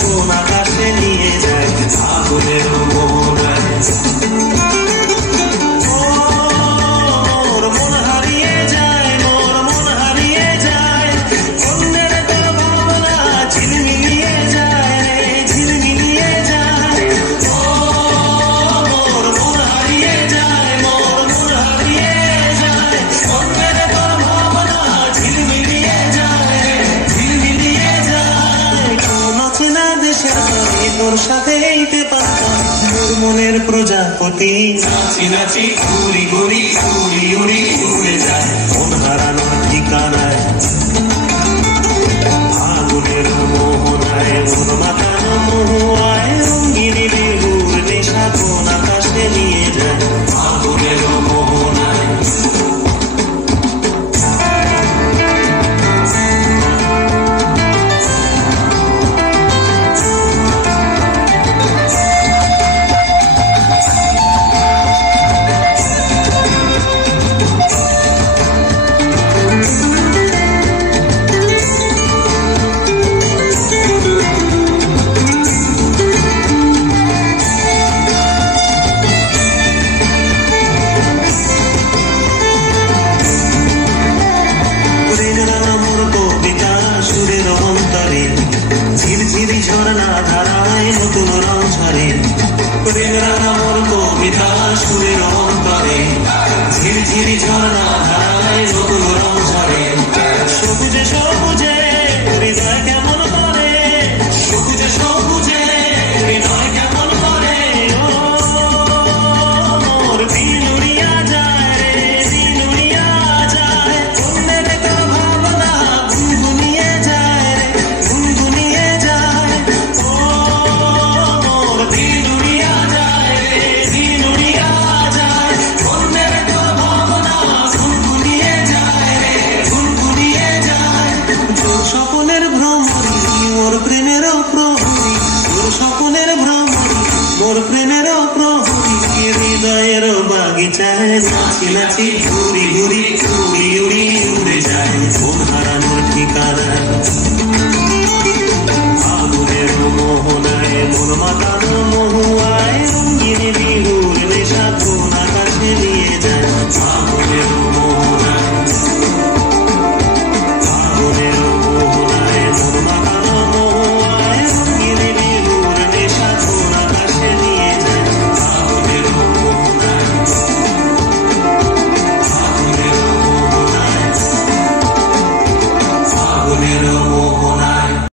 কোন আকাশে নিয়ে যায় আগুনের মোহনায়। তোর সাথেইতে পারতাম মোর মনের প্রজাপতি, নাচি নাচি ঘুরি ঘুরি উড়ি উড়ি উড়ে যায় মন হারানোর ঠিকানায়। আগুনের মোহনায় মন মাতানো মহুয়ায় রঙ্গিনী বেহুর নেশা কোন আকাশে নিয়ে যায় আগুনের মোহনায়। ঝিরঝিরি ঝর্ণা ধারায় নতুন রং ছড়ে, প্রেমের মোর কবিতা সুরের অন্তরে। ঝিরঝিরি ঝর্ণা ধারায় নতুন রং ছড়ে, সবুজে সবুজে হৃদয় কেমন করে, সবুজে সবুজে হৃদয় কেমন করে। ও মোর দিন উড়িয়া যায় রে, দিন উড়িয়া যায় অন্যের তো ভাবনা গুনগুনিয়ে যায় রে, গুনগুনিয়ে যায়। ও মোর দিন উড়িয়া যায় রে, দিন উড়িয়া যায় অন্যের তো ভাবনা গুনগুনিয়ে যায় রে, গুনগুনিয়ে যায়। তোর স্বপ্নের ভ্রমণী মোর প্রেমের প্রহরী, তোর স্বপ্নের ভ্রমণী মোর প্রেমের প্রহরী। হৃদয়ের বাগিচায় নাচি নাচি ঘুরি ঘুরি উড়ি উড়ি উড়ে যায় মন হারানোর ঠিকানায়। আগুনের মোহনায় মন মাতানো